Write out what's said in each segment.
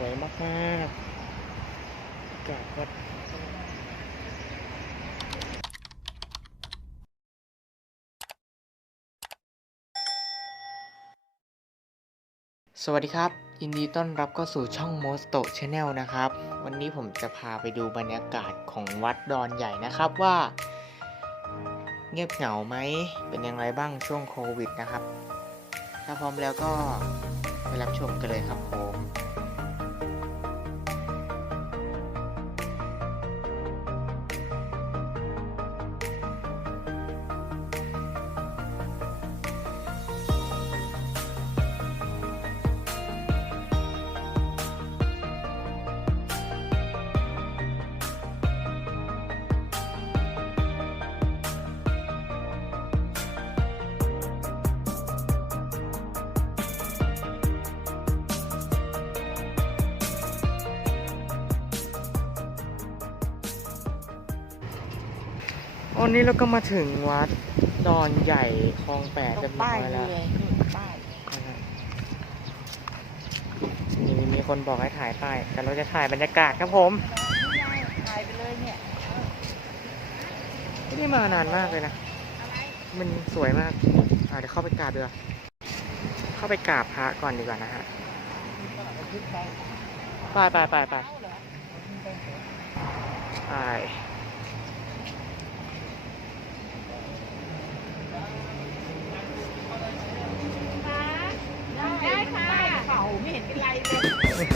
วยมากๆากาศวัดสวัสดีครับ ยินดีต้อนรับเข้าสู่ช่อง Mosto Channel นะครับ วันนี้ผมจะพาไปดูบรรยากาศของวัดดอนใหญ่นะครับว่า เงียบเหงาไหม เป็นย่างไรบ้างช่วงโควิดนะครับ ถ้าพร้อมแล้วก็ไปรับชมกันเลยครับผม วันนี้เราก็มาถึงวัดดอนใหญ่คลองแปดตรเรียงบร้ป้ายยเลแล้วยนี่ป้ายนะมีมีคนบอกให้ถ่ายป้ายแต่เราจะถ่ายบรรยากาศครับผมถ่ายไปเลยเนี่ยไม่ได้มานานมากเลยนะ มันสวยมากอ่าเดี๋ยวเข้าไปกราบดีกว่าเข้าไปกราบพระก่อนดีกว่านะฮะ ไปไปไปไป ไปได้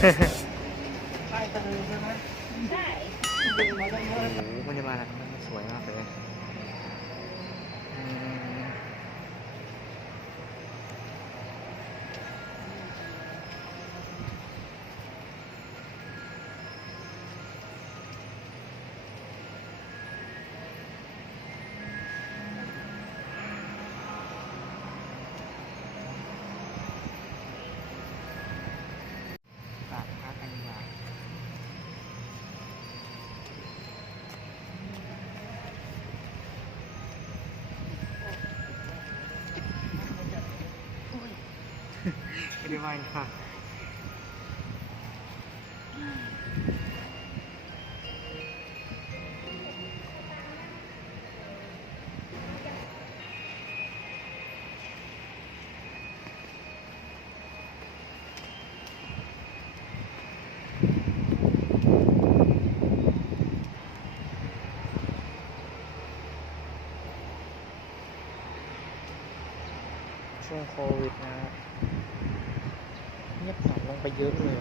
Hehehe ไม่ได้ไหว้ค่ะช่วงโควิดนะ งไปเยอะเลย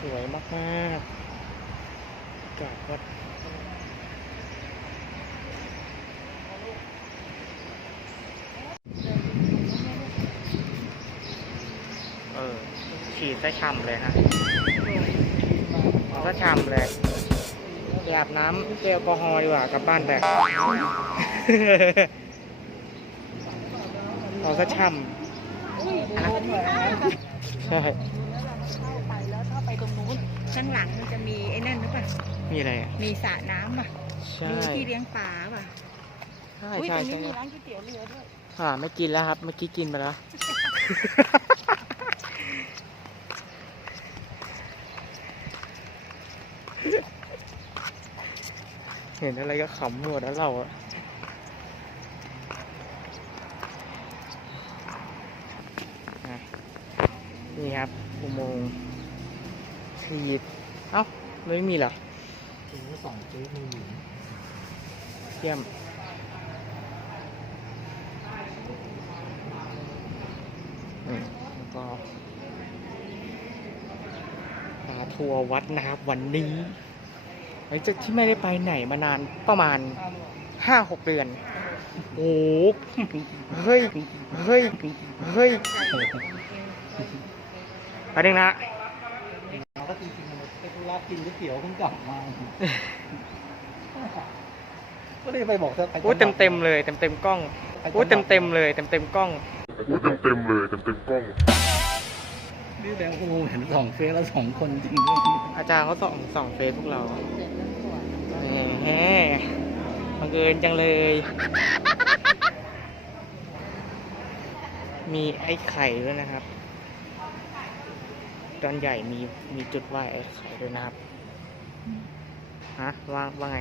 สวยมากๆอากาศวัดเออ ฉีดซะช่ำเลยฮะเอาซะช่ำเลยไปอาบน้ำเจลแอลกอฮอล์ดีกว่ากลับบ้านไป เอาซะช่ำอุ้ยดูอันนี้ได้ค่ะใช่เข้าไปแล้วถ้าไปตรงนู้นข้างหลังมันจะมีไอ้นั่นหรือเปล่ามีอะไรอะมีสระน้ำป่ะใช่มีที่เลี้ยงปลาป่ะใช่อุ้ยใช่ตรงนี้ใช่มีร้านก๋วยเตี๋ยวเรือด้วยอ่าไม่กินแล้วครับเมื่อกี้กินไปแล้วเห็นอะไรก็ขำหมดแล้วเราอะอะ นี่ครับ อุโมงค์ฉีดเอ้าไม่มีเหรอถึงสองเจ๊มือหญิงเยี่ยมอืมแล้วก็พาทัวร์วัดนะครับวันนี้หลังจากที่ไม่ได้ไปไหนมานานประมาณห้าหกเดือน โอ้โหเฮ้ย เฮ้ย เฮ้ย ไปหนึ่งนะเราก็จริงๆมันเป็นธุระกินก๋วยเตี๋ยวเพิ่งกลับมา ก็เลยไปบอกเธอไปโอ้เต็มเต็มๆเลยเต็มเต็มๆกล้องโอ้เต็มเต็มๆเลยเต็มเต็มๆกล้องอู้เต็มเต็มๆเลยเต็มเต็มๆกล้องนี่แบงค์โอ้เห็นสองเฟซแล้วสองคนจริงด้วยอาจารย์เขาส่องส่องเฟซพวกเราแหมบังเอิญจังเลยนมีไอ้ไข่ด้วยนะครับ ดอนใหญ่มีมีจุดไหว้ไอ้ไข่ด้วยนะครับ ฮะ ว่าว่าไง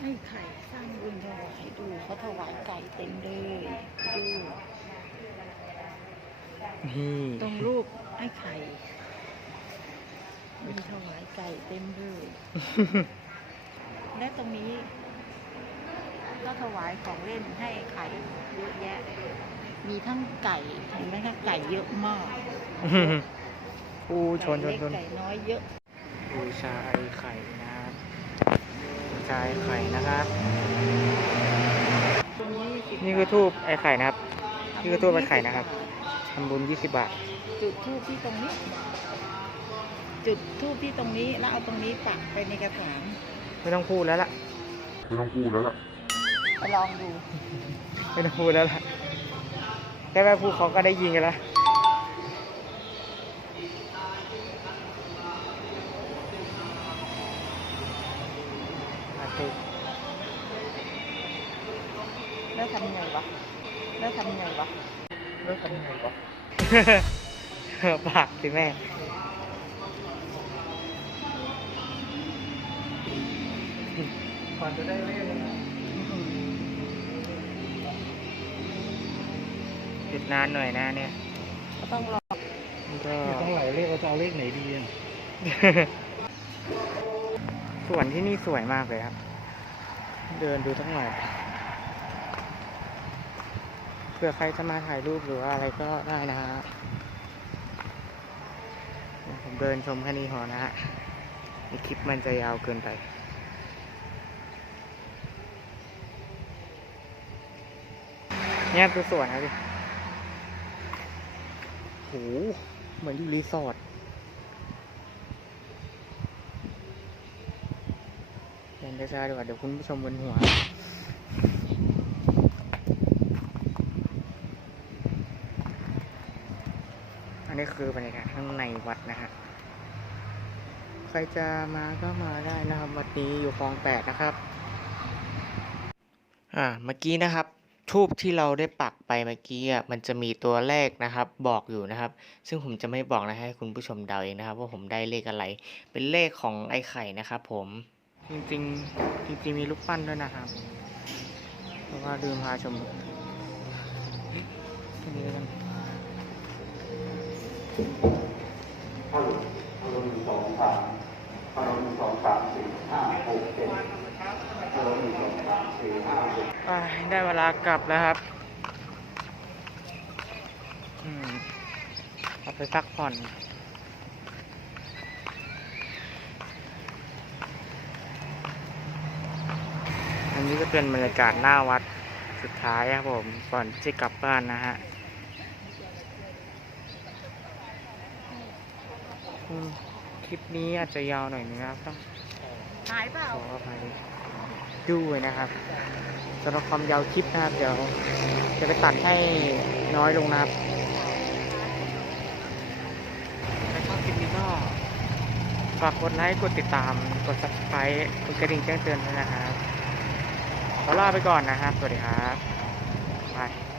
ไอ้ไข่สร้างบุญถวายดูเขาถวายไก่เต็มเลยดูนี่ตรงรูปไอ้ไข่มีถวายไก่เต็มเลย และตรงนี้ ก็ถวายของเล่นให้ไข่เยอะแยะ มีทั้งไก่เห็นไหมคะไก่เยอะมากปูชนชนไก่เล็กชนไก่น้อยเยอะบูชาไอ้ไข่นะครับบูชาไอ้ไข่นะครับตรงนี้สิบนี่คือบาททูบไอ้ไข่นะครับนี่คือทูบไอ้ไข่นะครับทำบุญ20บาทจุดทูบที่ตรงนี้ จุดทูบที่ตรงนี้แล้วเอาตรงนี้ปักไปในกระถางไม่ต้องพูดแล้วล่ะไม่ต้องพูดแล้วล่ะไปลองดู ไม่ต้องพูดแล้วล่ะ แค่แม่พูดเขาก็ได้ยินกันแล้วอาตุแล้วทำไงวะแล้วทำไงวะเลิกทำยังไงวะปากสิแม่ก่อนจะได้เล่น ดนานหน่อยนะเนี่ยก็ต้องรอมันก็เนี่ยต้องหลายเลขเราจะเอาเลขไหนดีอะสวนที่นี่สวยมากเลยครับ เดินดูทั้งหน่อยเผื่อใครจะมาถ่ายรูปหรือว่าอะไรก็ได้นะฮะผมเดินชมแค่นี้พอนะฮะในคลิปมันจะยาวเกินไปเนี่ยคือสวนนะดิโหเหมือนอยู่รีสอร์ทเดินช้าๆดีกว่าเดี๋ยวคุณผู้ชมบนหัวอันนี้คือบรรยากาศข้างในวัดนะฮะ ใครจะมาก็มาได้นะครับ วัดนี้อยู่คลองแปดนะครับ อ่า เมื่อกี้นะครับ ทูบที่เราได้ปักไปเมื่อกี้อะมันจะมีตัวเลขนะครับ บอกอยู่นะครับ ซึ่งผมจะไม่บอกนะให้คุณผู้ชมเดาเองนะครับว่าผมได้เลขอะไร เป็นเลขของไอ้ไข่นะครับผมจริงๆ จริง ๆ มีรูปปั้นด้วยนะครับเพราะว่าลืมพาชมแค่นี้แล้วกัน อ่า ได้เวลากลับแล้วครับอืมเอาไปพักผ่อน อันนี้ก็เป็นบรรยากาศหน้าวัดสุดท้ายครับผม ก่อนจะกลับบ้านนะฮะอืมคลิปนี้อาจจะยาวหน่อยนะครับต้องหายเปล่าขออภัย ด้วยนะครับสำหรับความยาวคลิปนะครับ เดี๋ยวจะไปตัดให้น้อยลงนะครับถ้าชอบคลิปนี้ก็ฝากกดไลค์ กดติดตาม กด subscribe กดกระดิ่งแจ้งเตือนด้วยนะครับขอลาไปก่อนนะครับ สวัสดีครับ บาย